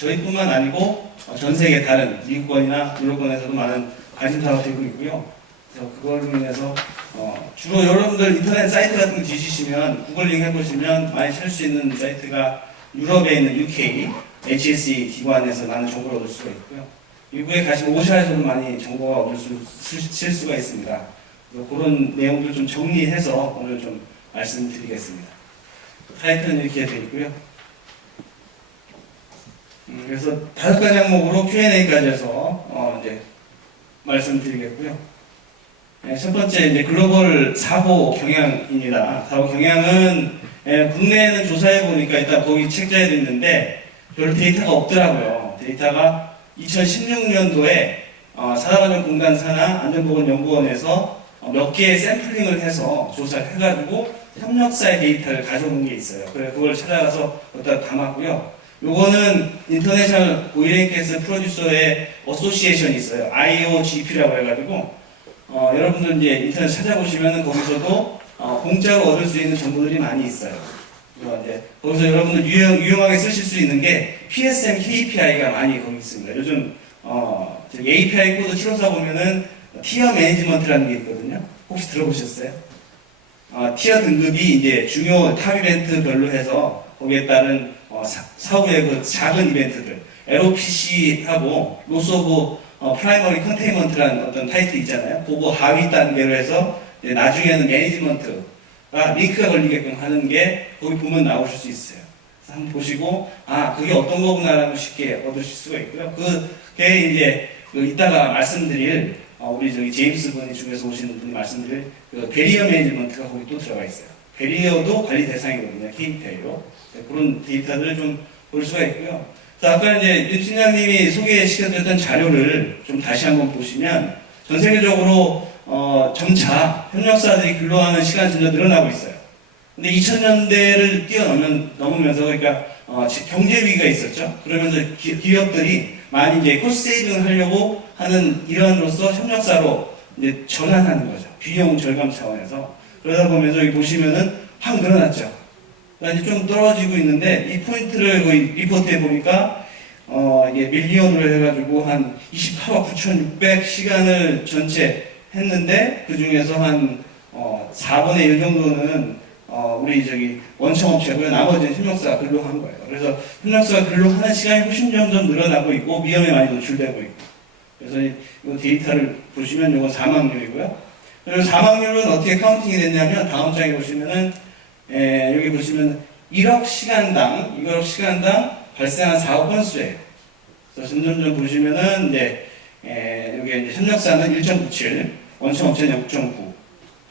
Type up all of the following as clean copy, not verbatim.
저희뿐만 아니고 전 세계 다른 미국권이나 유럽권에서도 많은 관심사가 되고 있고요. 그래서 그걸로 인해서 주로 여러분들 인터넷 사이트 같은 거 뒤지시면 구글링 해보시면 많이 찾을 수 있는 사이트가 유럽에 있는 UK, HSE 기관에서 많은 정보를 얻을 수가 있고요. 미국에 가시면 오샤에서도 많이 정보가 얻을 수가 있습니다. 그런 내용들 좀 정리해서 오늘 좀 말씀드리겠습니다. 타이틀은 이렇게 되어 있고요. 그래서 5가지 항목으로 Q&A까지 해서 이제 말씀드리겠고요. 네, 첫 번째 이제 글로벌 사고 경향입니다. 사고 경향은 국내에는 조사해 보니까 일단 거기 책자에도 있는데 별로 데이터가 없더라고요. 데이터가 2016년도에 사단안전공단 산하 안전보건연구원에서 몇 개의 샘플링을 해서 조사를 해가지고 협력사의 데이터를 가져온 게 있어요. 그래서 그걸 찾아가서 여기다 담았고요. 요거는 인터내셔널 오일 앤 가스 프로듀서의 어소시에이션이 있어요. IOGP라고 해가지고 여러분들 이제 인터넷 찾아보시면은 거기서도 공짜로 얻을 수 있는 정보들이 많이 있어요. 이제 거기서 여러분들 유용하게 쓰실 수 있는 게 PSM KPI가 많이 거기 있습니다. 요즘 API 코드 754 보면은 티어 매니지먼트라는 게 있거든요. 혹시 들어보셨어요? 티어 등급이 이제 중요 탑 이벤트별로 해서 거기에 따른 사후의 그 작은 이벤트들, LOPC하고 로스 오브 프라이머리 컨테인먼트라는 어떤 타이틀 있잖아요. 그거 하위 단계로 해서 나중에는 매니지먼트가 링크가 걸리게끔 하는 게 거기 보면 나오실 수 있어요. 그래서 한번 보시고 그게 어떤 거구나라고 쉽게 얻으실 수가 있고요. 그게 이제 이따가 말씀드릴 우리 저기 제임스 분이 중에서 오시는 분이 말씀드릴 그 베리어 매니지먼트가 거기 또 들어가 있어요. 베리어도 관리 대상이거든요. KPI로. 그런 데이터들을 좀 볼 수가 있고요. 자, 아까 이제 윤 팀장님이 소개시켜드렸던 자료를 좀 다시 한번 보시면 전 세계적으로 점차 협력사들이 근로하는 시간이 점점 늘어나고 있어요. 근데 2000년대를 뛰어넘으면서 그러니까 경제 위기가 있었죠. 그러면서 기업들이 많이 이제 코스트 세이빙을 하려고 하는 일환으로서 협력사로 이제 전환하는 거죠. 비용 절감 차원에서. 그러다 보면서 여기 보시면은 확 늘어났죠. 이제 좀 떨어지고 있는데 이 포인트를 거의 리포트에 보니까 이게 밀리언으로 해가지고 한 28억 9,600시간을 전체 했는데 그 중에서 한 4분의 1 정도는 우리 저기 원청업체고요. 나머지는 협력사가 근로한 거예요. 그래서 협력사가 근로하는 시간이 훨씬 점점 늘어나고 있고 위험에 많이 노출되고 있고. 그래서 이 데이터를 보시면 이건 사망률이고요. 그리고 사망률은 어떻게 카운팅이 됐냐면 다음 장에 보시면은 여기 보시면 1억 시간당 발생한 사고 건수예요. 그래서 점점점 보시면은 이제 여기 이제 협력사는 1.97, 원청업체는 0.9,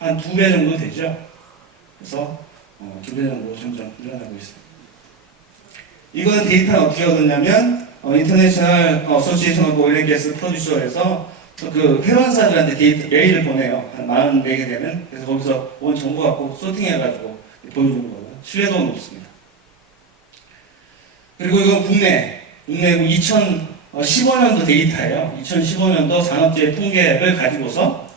한 2배 정도 되죠. 그래서 2배 정도 점점 늘어나고 있습니다. 이거는 데이터는 어떻게 얻었냐면 인터내셔널 어소시에이션 오브 오일 앤 가스 프로듀서에서 그 회원사들한테 데이터 메일을 보내요. 한 44개 되면. 그래서 거기서 온 정보 갖고 소팅해가지고 보여주는 거고요. 신뢰도가 높습니다. 그리고 이건 국내 2015년도 데이터예요. 2015년도 산업재해 통계를 가지고서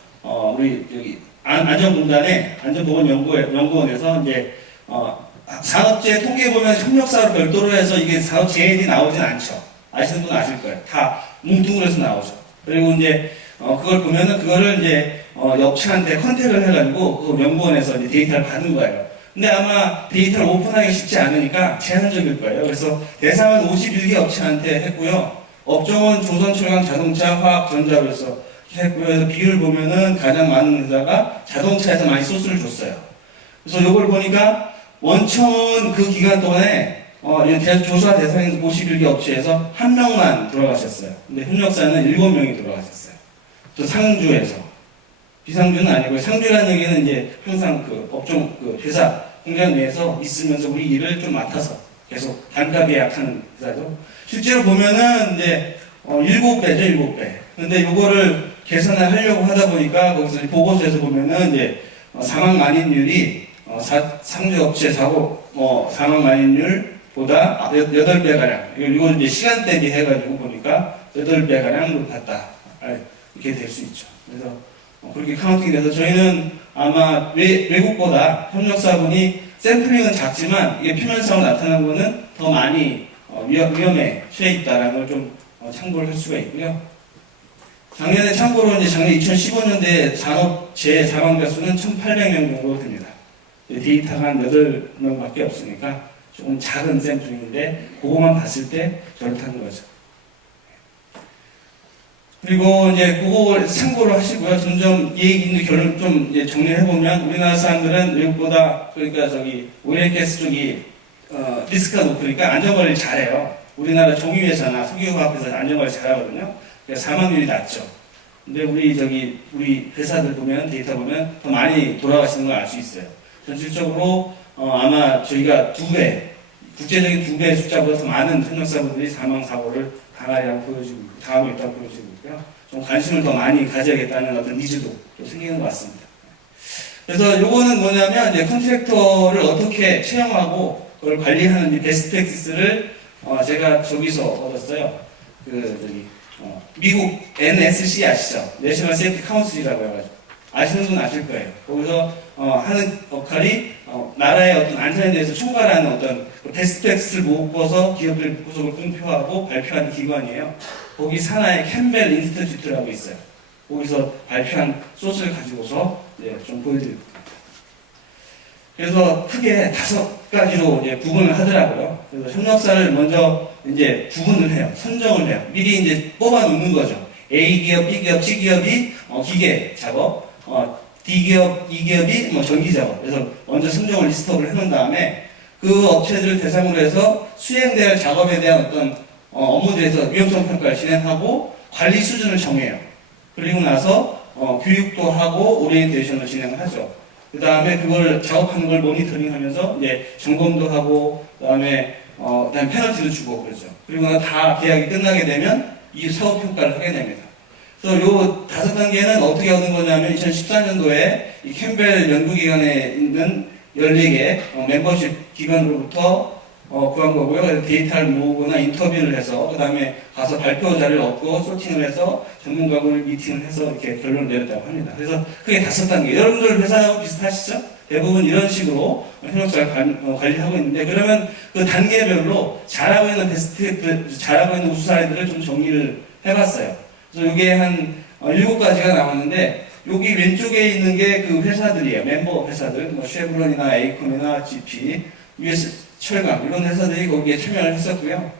우리 여기 안전공단의 안전보건연구원에서 이제 산업재해 통계 보면 협력사로 별도로 해서 이게 산업재해인이 나오진 않죠. 아시는 분은 아실 거예요. 다 뭉뚱그려 서 나오죠. 그리고 이제 그걸 보면은 그거를 이제 업체한테 컨택을 해가지고 그 연구원에서 이제 데이터를 받는 거예요. 근데 아마 데이터를 오픈하기 쉽지 않으니까 제한적일 거예요. 그래서 대상은 51개 업체한테 했고요. 업종은 조선, 철강, 자동차, 화학, 전자로 해서 했고요. 그래서 비율 보면은 가장 많은 회사가 자동차에서 많이 소스를 줬어요. 그래서 이걸 보니까 원청은 그 기간 동안에 조사 대상인 51개 업체에서 1명만 돌아가셨어요. 근데 협력사는 7명이 돌아가셨어요. 또 상주에서. 비상주는 아니고요. 상주라는 얘기는 이제 항상 그 업종, 그 회사, 공장 내에서 있으면서 우리 일을 좀 맡아서 계속 단가 계약하는 회사죠. 실제로 보면은 이제 7배죠, 7배. 근데 요거를 계산을 하려고 하다 보니까 거기서 보고서에서 보면은 이제 사망 만인율이 상주 업체 사고 사망 만인율보다 8배가량. 이거 이제 시간 대비 해가지고 보니까 8배가량 높았다. 이렇게 될 수 있죠. 그래서 그렇게 카운팅이 돼서 저희는 아마 외국보다 협력사분이 샘플링은 작지만 이게 표면상으로 나타난 거는 더 많이 위험에 처해 있다라는 걸 좀 참고를 할 수가 있고요. 작년에 참고로 이제 작년 2015년대 산업 재자방자 수는 1,800명 정도 됩니다. 데이터가 한 8명밖에 없으니까 조금 작은 샘플인데 그거만 봤을 때 저렇다는 거죠. 그리고 이제 그거 참고로 하시고요. 점점 이 얘기 결론 좀 이제 정리를 해보면 우리나라 사람들은 외국보다 그러니까 오일앤가스 쪽이 리스크가 높으니까 안전관리를 잘해요. 우리나라 정유회사나 석유화학회사 안전관리 잘하거든요. 그래서 사망률이 낮죠. 근데 우리 회사들 보면 데이터 보면 더 많이 돌아가시는 걸 알 수 있어요. 전실적으로 아마 저희가 국제적인 2배 숫자보다 더 많은 협력사분들이 사망사고를 당하고 있다고 보여지고 있고요. 좀 관심을 더 많이 가져야겠다는 어떤 니즈도 또 생기는 것 같습니다. 그래서 요거는 뭐냐면 이제 컨트랙터를 어떻게 채용하고 그걸 관리하는 베스트 프랙티스를 제가 저기서 얻었어요. 미국 NSC 아시죠? 내셔널 세이프티 카운슬이라고 해가지고 아시는 분 아실 거예요. 거기서 하는 역할이 나라의 어떤 안전에 대해서 총괄하는 어떤 베스트 프랙티스를 모아서 기업들 구속을 공표하고 발표하는 기관이에요. 거기 산하에 캠벨 인스티튜트라고 있어요. 거기서 발표한 소스를 가지고서 좀 보여드릴게요. 그래서 크게 5가지로 이제 구분을 하더라고요. 그래서 협력사를 먼저 이제 구분을 해요. 선정을 해요. 미리 이제 뽑아 놓는 거죠. A 기업, B 기업, C 기업이 기계 작업, D 기업, E 기업이 전기 작업. 그래서 먼저 선정을 리스트업을 해놓은 다음에 그 업체들을 대상으로 해서 수행될 작업에 대한 어떤 업무들에서 위험성 평가를 진행하고 관리 수준을 정해요. 그리고 나서 교육도 하고 오리엔테이션을 진행하죠. 그 다음에 그걸 작업하는 걸 모니터링하면서 이제 점검도 하고 그다음에 페널티도 주고 그러죠. 그리고 나서 다 계약이 끝나게 되면 이 사업 평가를 하게 됩니다. 그래서 요 5단계는 어떻게 얻은 거냐면 2014년도에 이 캠벨 연구기관에 있는 14개 멤버십 기관으로부터 구한 거고요. 그래서 데이터를 모으거나 인터뷰를 해서 그 다음에 가서 발표 자료를 얻고 소팅을 해서 전문가들 미팅을 해서 이렇게 결론을 내렸다고 합니다. 그래서 크게 5단계. 여러분들 회사하고 비슷하시죠? 대부분 이런 식으로 협력사를 관리하고 있는데 그러면 그 단계별로 잘하고 있는 우수 사례들을 좀 정리를 해봤어요. 그래서 이게 한 7가지가 나왔는데 여기 왼쪽에 있는 게 그 회사들이에요. 멤버 회사들, 쉐브론이나 에이콘이나 GP, US 철강 이런 회사들이 거기에 참여를 했었고요.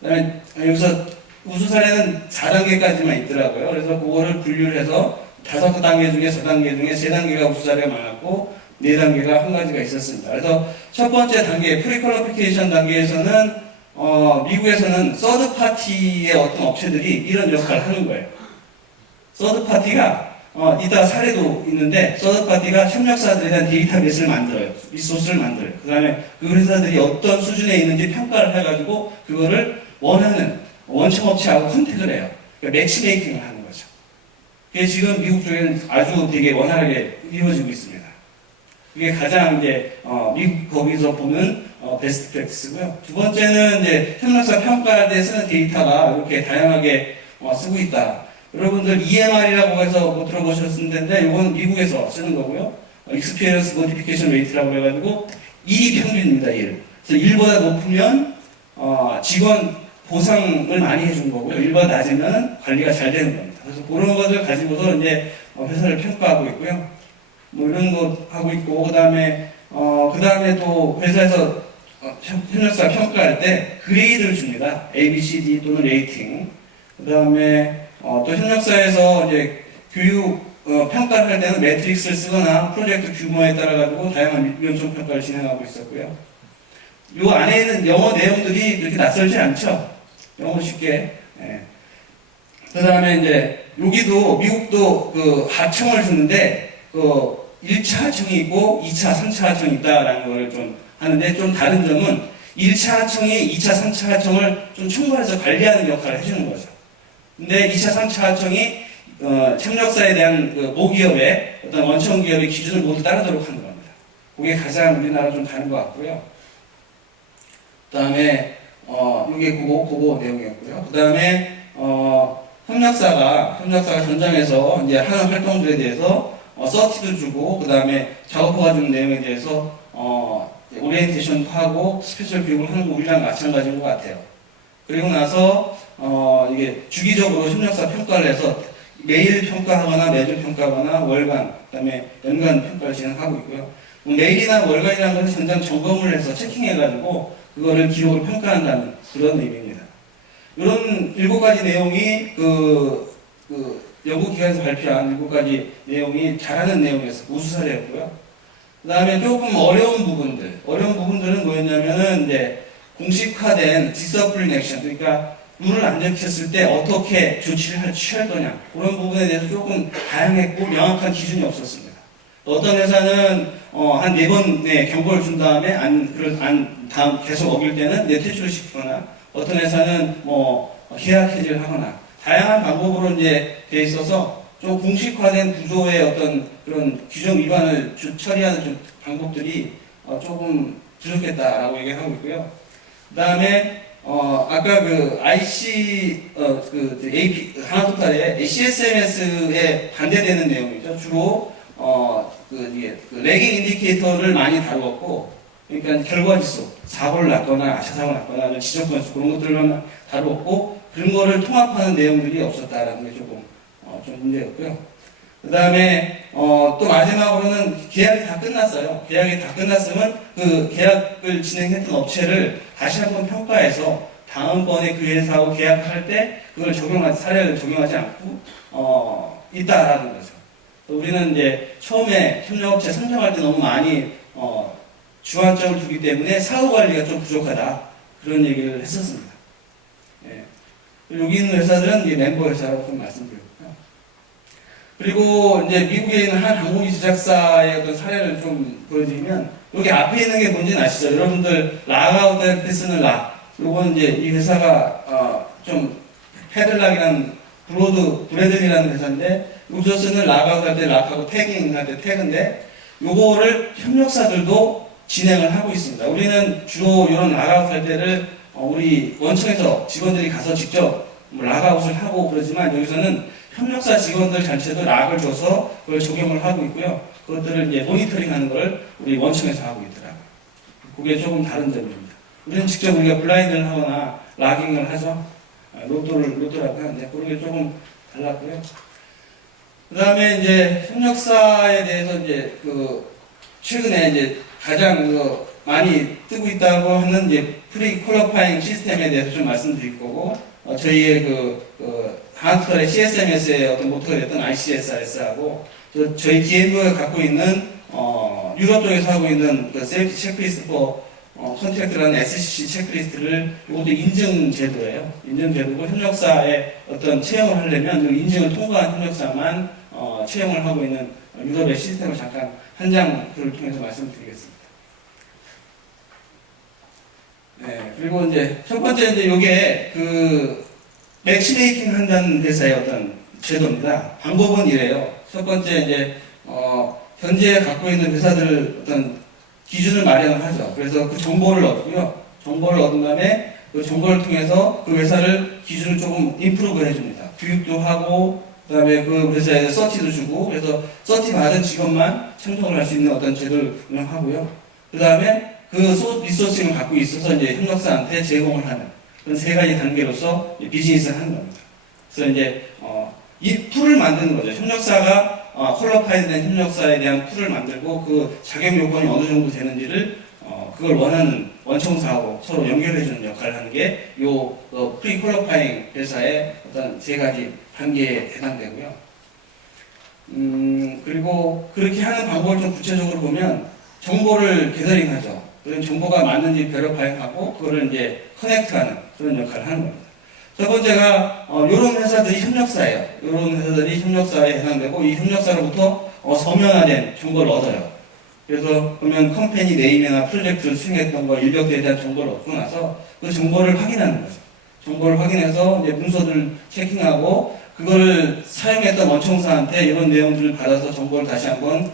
그다음에 여기서 우수 사례는 4단계까지만 있더라고요. 그래서 그거를 분류를 해서 5단계 중에 4단계 중에 3단계가 우수 사례가 많았고 4단계가 한 가지가 있었습니다. 그래서 첫 번째 단계 프리퀄리피케이션 단계에서는 미국에서는 서드 파티의 어떤 업체들이 이런 역할을 하는 거예요. 서드 파티가 이따 사례도 있는데 서드파티가 협력사들에 대한 데이터베이스를 만들어요. 리소스를 만들어요. 그 다음에 그 회사들이 어떤 수준에 있는지 평가를 해가지고 그거를 원하는 원청업체하고 컨택을 해요. 그러니까 매치메이킹을 하는 거죠. 그게 지금 미국 쪽에는 아주 되게 원활하게 이루어지고 있습니다. 그게 가장 이제 미국 거기서 보는 베스트 프랙티스고요. 두 번째는 이제 협력사 평가에 대해서는 데이터가 이렇게 다양하게 쓰고 있다. 여러분들 EMR이라고 해서 뭐 들어보셨을 텐데 이건 미국에서 쓰는 거고요. Experience Modification Rate라고 해가지고 1이 평균입니다. 1. 그래서 1보다 높으면 직원 보상을 많이 해준 거고요. 1보다 낮으면 관리가 잘 되는 겁니다. 그래서 그런 것을 가지고서 이제 회사를 평가하고 있고요. 뭐 이런 거 하고 있고 그다음에 또 회사에서 협력사 평가할 때 그레이드를 줍니다. A, B, C, D 또는 레이팅. 그다음에 또 협력사에서 이제 교육 평가를 할 때는 매트릭스를 쓰거나 프로젝트 규모에 따라 가지고 다양한 위험성 평가를 진행하고 있었고요. 이 안에 있는 영어 내용들이 그렇게 낯설지 않죠. 영어 쉽게. 그 다음에 이제 여기도 미국도 그 하청을 주는데 그 1차 하청이 있고 2차, 3차 하청이 있다라는 걸 좀 하는데 좀 다른 점은 1차 하청이 2차, 3차 하청을 좀 총괄해서 관리하는 역할을 해주는 거죠. 근데 2차, 3차 하청이 협력사에 대한 그 모기업의 어떤 원청 기업의 기준을 모두 따르도록 하는 겁니다. 그게 가장 우리나라 좀 다른 것 같고요. 그 다음에 이게 그거 내용이었고요. 그 다음에 협력사가 현장에서 이제 하는 활동들에 대해서 서티도 주고 그 다음에 작업허가 주는 내용에 대해서 오리엔테이션도 하고 스페셜 교육을 하는 거 우리랑 마찬가지인 것 같아요. 그리고 나서 이게 주기적으로 협력사 평가를 해서 매일 평가하거나 매주 평가하거나 월간, 그다음에 연간 평가를 진행하고 있고요. 매일이나 월간이라는 것은 전장 점검을 해서 체킹해가지고 그거를 기록을 평가한다는 그런 의미입니다. 이런 7가지 내용이 연구기관에서 발표한 7가지 내용이 잘하는 내용이었어요. 우수 사례였고요. 그 다음에 조금 어려운 부분들은 뭐였냐면은 이제 공식화된 디서플린 액션, 그러니까 룰을 안 지켰을 때 어떻게 조치를 취할 거냐, 그런 부분에 대해서 조금 다양했고 명확한 기준이 없었습니다. 어떤 회사는 한 4번의 경고를 준 다음에 다음 계속 어길 때는 퇴출을 시키거나, 어떤 회사는 계약 해지를 하거나, 다양한 방법으로 이제 돼 있어서 좀 공식화된 구조의 어떤 그런 규정 위반을 처리하는 좀 방법들이 조금 부족했다라고 얘기하고 있고요. 그 다음에 아까 AP 하나토탈의 CSMS에 반대되는 내용이죠. 주로 레깅 인디케이터를 많이 다루었고, 그러니까 결과지수, 사고를 났거나 아차사고 났거나 지적 건수 그런 것들만 다루었고, 그런 거를 통합하는 내용들이 없었다라는 게 조금 좀 문제였고요. 그 다음에 또 마지막으로는 계약이 다 끝났어요. 계약이 다 끝났으면 그 계약을 진행했던 업체를 다시 한번 평가해서 다음번에 그 회사하고 계약할 때 그걸 사례를 적용하지 않고 있다라는 거죠. 우리는 이제 처음에 협력업체 선정할 때 너무 많이 주안점을 두기 때문에 사후 관리가 좀 부족하다, 그런 얘기를 했었습니다. 예. 여기 있는 회사들은 이제 멤버 회사라고 좀 말씀드렸고요. 그리고 이제 미국에 있는 한 항공기 제작사의 어떤 사례를 좀 보여드리면, 여기 앞에 있는 게 뭔지는 아시죠? 여러분들 락아웃 할 때 쓰는 락. 요건 이제 이 회사가 좀 헤들락이라는 브래들리라는 회사인데, 여기서 쓰는 락아웃 할 때 락하고 태깅 할 때 태그인데, 요거를 협력사들도 진행을 하고 있습니다. 우리는 주로 이런 락아웃 할 때를 우리 원청에서 직원들이 가서 직접 락아웃을 하고 그러지만, 여기서는 협력사 직원들 자체도 락을 줘서 그걸 적용을 하고 있고요. 그것들을 이제 모니터링 하는 걸 우리 원청에서 하고 있더라고요. 그게 조금 다른 점입니다. 우리는 직접 우리가 블라인드를 하거나 락잉을 하죠. 로또라고 하는데, 그런 게 조금 달랐고요. 그 다음에 이제 협력사에 대해서 이제 최근에 이제 가장 많이 뜨고 있다고 하는 이제 프리 퀄리파잉 시스템에 대해서 좀 말씀드릴 거고, 저희의 하나토탈의 CSMS의 어떤 모토가 됐던 ICSRS하고, 저희 DMV가 갖고 있는, 유럽 쪽에서 하고 있는 세이프티 체크리스트 컨트랙트라는 SCC 체크리스트를, 이것도 인증 제도예요. 인증 제도고, 협력사의 어떤 채용을 하려면 이 인증을 통과한 협력사만 채용을 하고 있는 유럽의 시스템을 잠깐 한 장을 통해서 말씀드리겠습니다. 네, 그리고 이제 첫 번째 이제 요게 매치메이킹 한다는 회사의 어떤 제도입니다. 방법은 이래요. 첫 번째 이제 현재 갖고 있는 회사들 어떤 기준을 마련을 하죠. 그래서 그 정보를 얻고요. 정보를 얻은 다음에 그 정보를 통해서 그 회사를 기준을 조금 임프루브 해줍니다. 교육도 하고, 그 다음에 그 회사에 서티도 주고, 그래서 서티 받은 직원만 참석을 할 수 있는 어떤 제도를 운영하고요. 그 다음에 그 리소스를 갖고 있어서 이제 협력사한테 제공을 하는 그런 3가지 단계로서 비즈니스를 하는 겁니다. 그래서 이제 이 풀을 만드는 거죠. 협력사가 퀄리파이드 된 협력사에 대한 풀을 만들고, 그 자격 요건이 어느 정도 되는지를 그걸 원하는 원청사하고 서로 연결해주는 역할을 하는 게 프리 퀄리파잉 회사의 어떤 3가지 단계에 해당되고요. 그리고 그렇게 하는 방법을 좀 구체적으로 보면, 정보를 게더링하죠. 그런 정보가 맞는지 베러파잉하고, 그거를 이제 커넥트하는 그런 역할을 하는 겁니다. 첫 번째가 이런 회사들이 협력사예요. 이런 회사들이 협력사에 해당되고, 이 협력사로부터 서면화된 정보를 얻어요. 그래서 보면 컴퍼니 네임이나 프로젝트를 수행했던 거, 인력들에 대한 정보를 얻고 나서 그 정보를 확인하는 거죠. 정보를 확인해서 이제 문서들을 체킹하고, 그거를 사용했던 원청사한테 이런 내용들을 받아서 정보를 다시 한번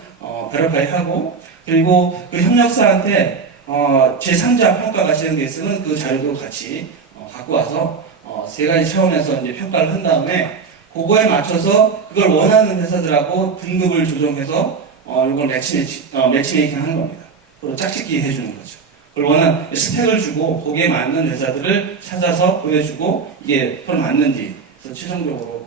베러파이하고, 그리고 그 협력사한테 제3자 평가가 진행돼 있으면 그 자료도 같이 갖고 와서 3가지 차원에서 이제 평가를 한 다음에, 그거에 맞춰서 그걸 원하는 회사들하고 등급을 조정해서 이걸 매치메이킹 하는 겁니다. 그리고 짝짓기 해주는 거죠. 원하는 스펙을 주고 거기에 맞는 회사들을 찾아서 보내주고 이게 서로 맞는지 그래서 최종적으로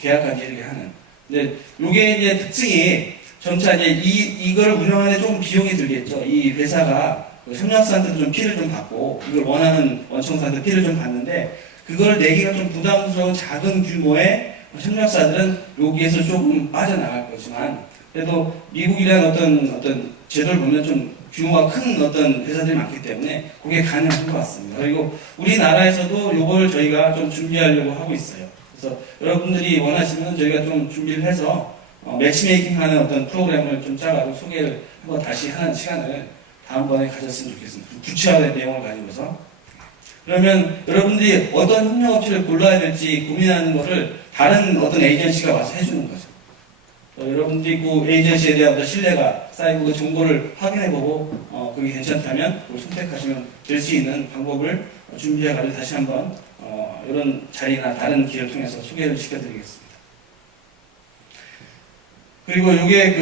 계약까지 이렇게 하는. 근데 이게 이제 특징이 점차 이제 이걸 운영하는데 조금 비용이 들겠죠. 이 회사가 협력사한테도 좀 피를 좀 받고 이걸 원하는 원청사한테 피를 좀 받는데 그걸 내기가 좀 부담스러운 작은 규모의 협력사들은 여기에서 조금 빠져나갈 거지만 그래도 미국이라는 어떤 제도를 보면 좀 규모가 큰 어떤 회사들이 많기 때문에 그게 가능한 것 같습니다. 그리고 우리나라에서도 이걸 저희가 좀 준비하려고 하고 있어요. 그래서 여러분들이 원하시면 저희가 좀 준비를 해서 매치메이킹 하는 어떤 프로그램을 좀 짜가지고 소개를 한번 다시 하는 시간을 다음번에 가졌으면 좋겠습니다. 구체화된 내용을 가지고서. 그러면 여러분들이 어떤 협력업체를 골라야 될지 고민하는 것을 다른 어떤 에이전시가 와서 해주는 거죠. 여러분들이 그 에이전시에 대한 어떤 신뢰가 쌓이고 그 정보를 확인해보고 그게 괜찮다면 그걸 선택하시면 될 수 있는 방법을 준비해가지고 다시 한번 이런 자리나 다른 기회를 통해서 소개를 시켜드리겠습니다. 그리고 이게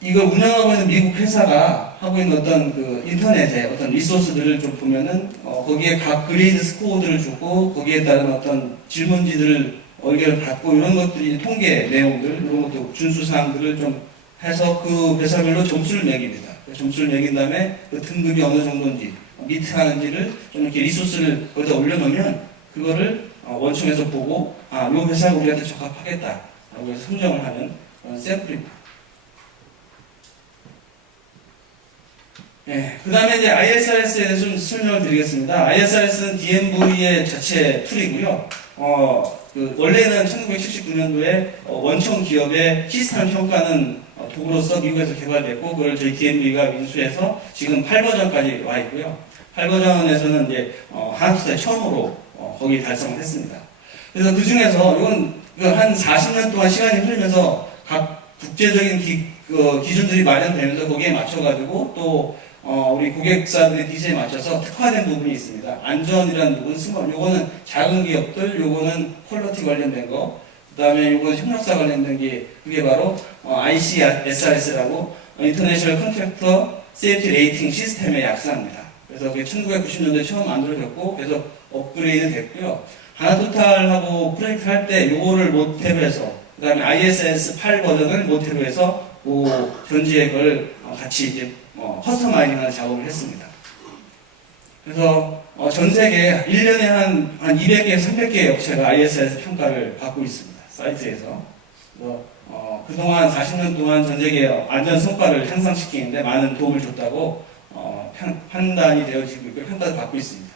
이걸 운영하고 있는 미국 회사가 하고 있는 어떤 인터넷의 어떤 리소스들을 좀 보면은 거기에 각 그레이드 스코어들을 주고 거기에 따른 어떤 질문지들을 의견을 받고 이런 것들이 통계 내용들 이런 것도 준수 사항들을 좀 해서 그 회사별로 점수를 매깁니다. 점수를 매긴 다음에 그 등급이 어느 정도인지 미트하는지를 좀 이렇게 리소스를 거기다 올려놓으면 그거를 원청에서 보고 이 회사가 우리한테 적합하겠다라고 해서 선정을 하는 샘플입니다. 네, 그 다음에 이제 ISRS에 대해서 좀 설명을 드리겠습니다. ISRS는 DMV의 자체 툴이고요. 원래는 1979년도에 원청 기업의 시스템 평가는 도구로서 미국에서 개발됐고, 그걸 저희 DMV가 인수해서 지금 8버전까지 와 있고요. 8버전에서는 이제 하나투자에 처음으로 거기 달성을 했습니다. 그래서 그 중에서 이건 한 40년 동안 시간이 흐르면서 각 국제적인 기준들이 마련되면서 거기에 맞춰가지고 또 우리 고객사들의 니즈에 맞춰서 특화된 부분이 있습니다. 안전이라는 부분, 승업, 요거는 작은 기업들, 요거는 퀄리티 관련된 거, 그 다음에 요거는 협력사 관련된 게, 그게 바로 ICSRS라고 인터내셔널 컨트랙터 세이프티 레이팅 시스템의 약자입니다. 그래서 그게 1990년도에 처음 만들어졌고, 그래서 업그레이드 됐고요. 하나토탈하고 프로젝트 할 때 요거를 모태로 해서, 그 다음에 ISS 8 버전을 모태로 해서 그 전지액을 같이 이제 커스터마이징하는 작업을 했습니다. 그래서 전 세계 1년에 한 200개, 300개의 업체가 ISS 평가를 받고 있습니다. 사이트에서. 그동안 40년 동안 전 세계 안전 성과를 향상시키는데 많은 도움을 줬다고 판단이 되어지고 있고 평가를 받고 있습니다.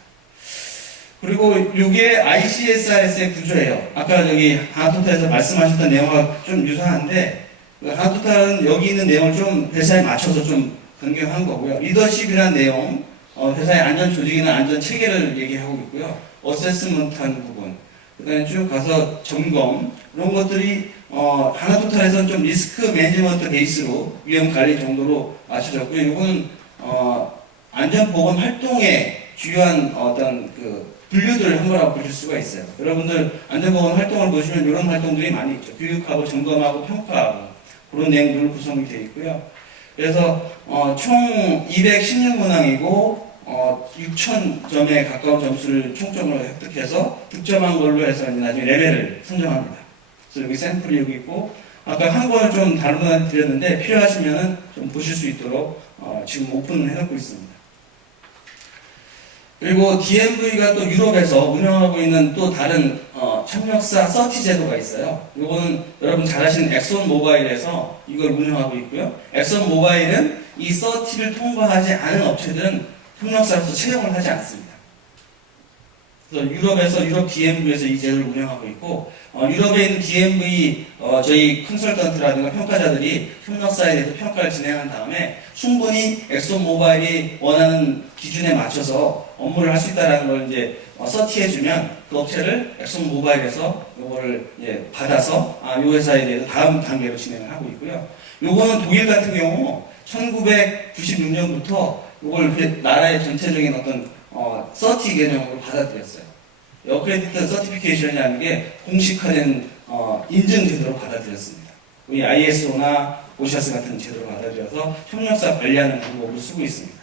그리고 이게 ICSRS의 구조예요. 아까 저기 하나토탈에서 말씀하셨던 내용과 좀 유사한데 하나토탈은 여기 있는 내용을 좀 회사에 맞춰서 좀 변경한 거고요. 리더십이라는 내용, 회사의 안전 조직이나 안전 체계를 얘기하고 있고요. 어세스먼트하는 부분, 그 다음에 쭉 가서 점검, 이런 것들이 하나토탈에서는 좀 리스크 매니지먼트 베이스로 위험 관리 정도로 맞춰졌고요. 이거는 안전보건 활동의 주요한 어떤 분류들을 한 거라고 보실 수가 있어요. 여러분들 안전보건 활동을 보시면 이런 활동들이 많이 있죠. 교육하고 점검하고 평가하고 그런 내용들로 구성이 되어 있고요. 그래서 총 216문항이고 6,000점에 가까운 점수를 총점으로 획득해서 득점한 걸로 해서 나중에 레벨을 선정합니다. 그래서 여기 샘플이 여기 있고 아까 한 권을 좀 다른 분한테 드렸는데 필요하시면 좀 보실 수 있도록 지금 오픈해놓고 있습니다. 그리고 DMV가 또 유럽에서 운영하고 있는 또 다른 협력사 서티 제도가 있어요. 이거는 여러분 잘 아시는 엑손 모바일에서 이걸 운영하고 있고요. 엑손 모바일은 이 서티를 통과하지 않은 업체들은 협력사로서 채용을 하지 않습니다. 그래서 유럽에서 유럽 DMV에서 이 제도를 운영하고 있고 유럽에 있는 DMV 저희 컨설턴트라든가 평가자들이 협력사에 대해서 평가를 진행한 다음에 충분히 엑손 모바일이 원하는 기준에 맞춰서 업무를 할 수 있다는 걸 이제 서티해주면 그 업체를 엑손 모바일에서 이거를 받아서 이 회사에 대해서 다음 단계로 진행을 하고 있고요. 요거는 독일 같은 경우 1996년부터 이걸 나라의 전체적인 어떤 서티 개념으로 받아들였어요. 어크레디트 서티피케이션이라는 게 공식화된 인증 제도로 받아들였습니다. 우리 ISO나 오샤스 같은 제도로 받아들여서 협력사 관리하는 방법을 쓰고 있습니다.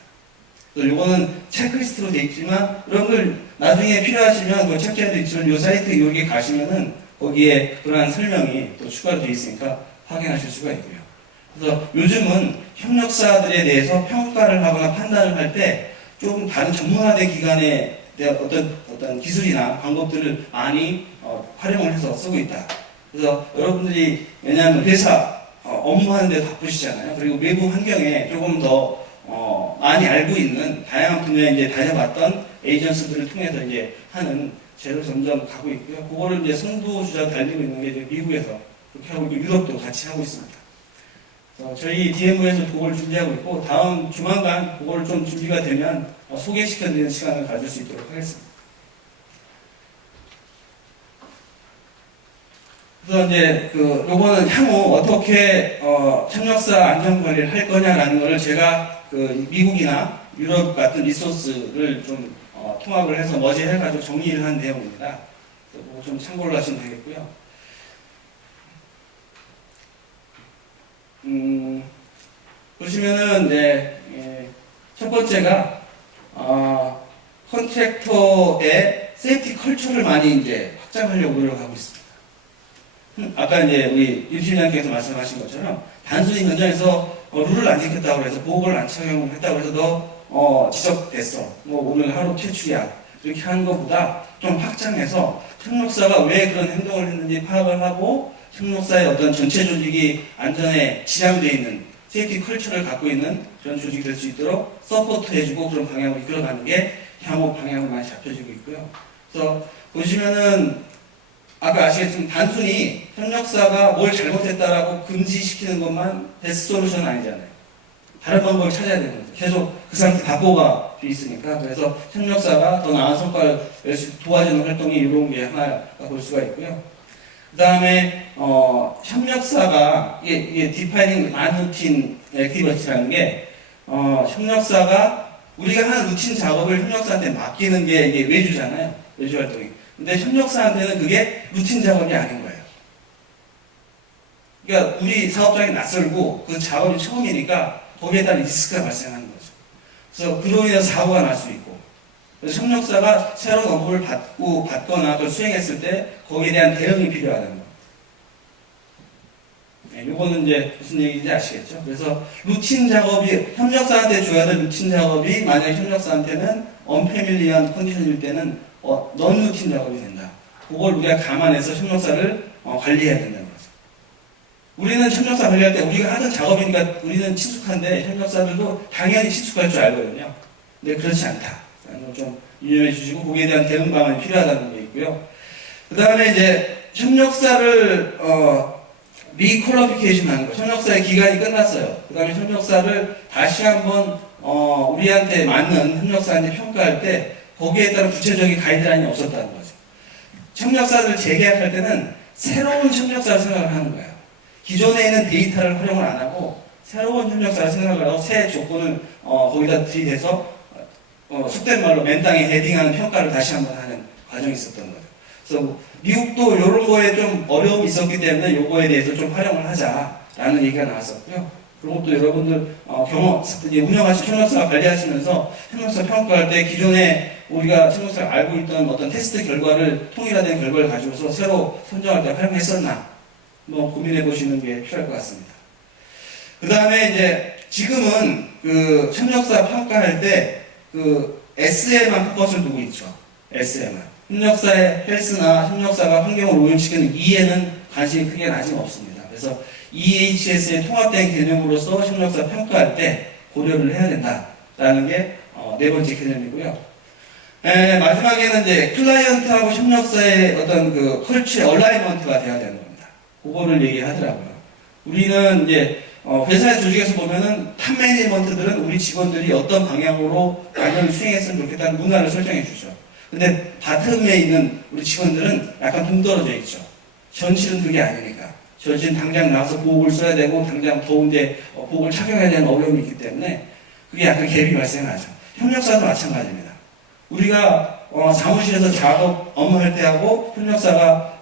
요거는 체크리스트로 돼 있지만 여러분들 나중에 필요하시면 그 책자에도 있지만 요 사이트 여기 가시면은 거기에 그러한 설명이 또 추가로 돼 있으니까 확인하실 수가 있고요. 그래서 요즘은 협력사들에 대해서 평가를 하거나 판단을 할 때 조금 다른 전문화된 기관에 대한 어떤 기술이나 방법들을 많이 활용을 해서 쓰고 있다. 그래서 여러분들이 왜냐하면 회사 업무하는데 바쁘시잖아요. 그리고 외부 환경에 조금 더 많이 알고 있는 다양한 분야에 이제 다녀봤던 에이전스들을 통해서 이제 하는 제로 점점 가고 있고요. 그거를 이제 선두주자 달리고 있는 게 이제 미국에서 그렇게 하고 있고 유럽도 같이 하고 있습니다. 저희 DMV에서 그걸 준비하고 있고 다음 조만간 그걸 좀 준비가 되면 소개시켜드리는 시간을 가질 수 있도록 하겠습니다. 그래서 이제 요거는 향후 어떻게 협력사 안전관리를 할 거냐라는 거를 제가 미국이나 유럽 같은 리소스를 좀 통합을 해서 머지해가지고 정리를 한 내용입니다. 그거 좀 참고를 하시면 되겠고요. 보시면은 첫 번째가 컨트랙터의 세이프티 컬처를 많이 이제 확장하려고 노력하고 있습니다. 아까 이제 우리 윤 팀장님께서 말씀하신 것처럼 단순히 현장에서 룰을 안 지켰다고 해서 보호를 안 착용했다고 해서 너 지적됐어. 뭐 오늘 하루 퇴출이야. 이렇게 하는 것보다 좀 확장해서 협력사가 왜 그런 행동을 했는지 파악을 하고 협력사의 어떤 전체 조직이 안전에 지향되어 있는 세이프티 컬처를 갖고 있는 그런 조직이 될 수 있도록 서포트해주고 그런 방향으로 이끌어가는 게 향후 방향으로 많이 잡혀지고 있고요. 그래서 보시면은 아까 아시겠지만 단순히 협력사가 뭘 잘못했다라고 금지시키는 것만 베스트 솔루션은 아니잖아요. 다른 방법을 찾아야 되는 거죠. 계속 그 상태 답보가 돼 있으니까. 그래서 협력사가 더 나은 성과를 낼 수 도와주는 활동이 이런 게 하나가 볼 수가 있고요. 그 다음에 협력사가 이게 디파이닝 안루틴 액티비티라는 게 협력사가 우리가 하는 루틴 작업을 협력사한테 맡기는 게 이게 외주잖아요. 외주 활동이. 근데 협력사한테는 그게 루틴 작업이 아닌 거예요. 그러니까 우리 사업장이 낯설고 그 작업이 처음이니까 거기에 따른 리스크가 발생하는 거죠. 그래서 그로 인해서 사고가 날 수 있고. 그래서 협력사가 새로운 업무를 받거나 그걸 수행했을 때 거기에 대한 대응이 필요하다는 거. 이거는 이제 무슨 얘기인지 아시겠죠? 그래서 루틴 작업이 협력사한테 줘야 될 루틴 작업이 만약에 협력사한테는 언패밀리한 컨디션일 때는 넌 루틴 작업이 된다. 그걸 우리가 감안해서 협력사를 관리해야 된다는 거죠. 우리는 협력사 관리할 때 우리가 하던 작업이니까 우리는 친숙한데 협력사들도 당연히 친숙할 줄 알거든요. 근데 그렇지 않다. 좀 유념해 주시고 거기에 대한 대응 방안이 필요하다는 게 있고요. 그 다음에 이제 협력사를 리퀄리피케이션 하는 거. 협력사의 기간이 끝났어요. 그 다음에 협력사를 다시 한번 우리한테 맞는 협력사한테 평가할 때 거기에 따른 구체적인 가이드라인이 없었다는 거죠. 협력사를 재계약할 때는 새로운 협력사를 생각을 하는 거예요. 기존에 있는 데이터를 활용을 안 하고 새로운 협력사를 생각을 하고 새 조건을 거기다 들이대서 속된 말로 맨 땅에 헤딩하는 평가를 다시 한번 하는 과정이 있었던 거죠. 그래서 미국도 이런 거에 좀 어려움이 있었기 때문에 요거에 대해서 좀 활용을 하자라는 얘기가 나왔었고요. 그런 것도 여러분들 운영하신 협력사 관리하시면서 협력사 평가할 때 기존에 우리가 협력사를 알고 있던 어떤 테스트 결과를 통일화된 결과를 가지고서 새로 선정할 때 활용했었나 한번 고민해 보시는 게 필요할 것 같습니다. 그 다음에 이제 지금은 그 협력사 평가할 때 그 S에만 포커스를 두고 있죠. S에만. 협력사의 헬스나 협력사가 환경을 오염시키는 E에는 관심이 크게 아직 없습니다. 그래서 EHS의 통합된 개념으로서 협력사 평가할 때 고려를 해야 된다라는 게 네 번째 개념이고요. 마지막에는 이제 클라이언트하고 협력사의 어떤 그 컬처의 얼라이먼트가 돼야 되는 겁니다. 그거를 얘기하더라고요. 우리는 이제 회사의 조직에서 보면은 탑 매니지먼트들은 우리 직원들이 어떤 방향으로 관여를 수행했으면 좋겠다는 문화를 설정해 주죠. 근데 바텀에 있는 우리 직원들은 약간 동떨어져 있죠. 현실은 그게 아니니까. 현실은 당장 나와서 보호를 써야 되고 당장 더운데 보호를 착용해야 되는 어려움이 있기 때문에 그게 약간 갭이 발생하죠. 협력사도 마찬가지입니다. 우리가 사무실에서 작업 업무할 때 하고 협력사가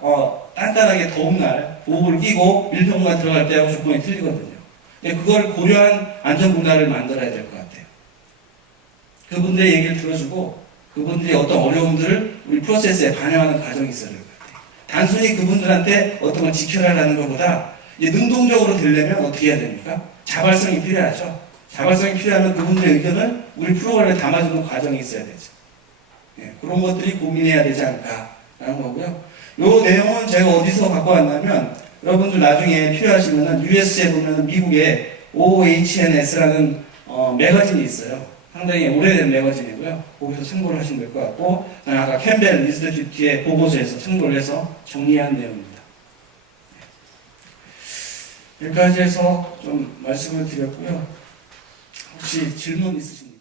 단단하게 더운 날 보호를 끼고 밀폐공간 들어갈 때하고 조건이 틀리거든요. 그걸 고려한 안전 문화를 만들어야 될 것 같아요. 그분들의 얘기를 들어주고 그분들의 어떤 어려움들을 우리 프로세스에 반영하는 과정이 있어야 될 것 같아요. 단순히 그분들한테 어떤 걸 지켜라라는 것보다 이제 능동적으로 되려면 어떻게 해야 됩니까? 자발성이 필요하죠. 자발성이 필요하면 그분들의 의견을 우리 프로그램에 담아주는 과정이 있어야 되죠. 예, 그런 것들이 고민해야 되지 않을까라는 거고요. 요 내용은 제가 어디서 갖고 왔냐면 여러분들 나중에 필요하시면은 US에 보면은 미국의 OHNS라는 매거진이 있어요. 상당히 오래된 매거진이고요. 거기서 참고를 하시면 될 것 같고, 아까 캠벨 인스티튜트의 보고서에서 참고를 해서 정리한 내용입니다. 여기까지 해서 좀 말씀을 드렸고요. 혹시 질문 있으십니까?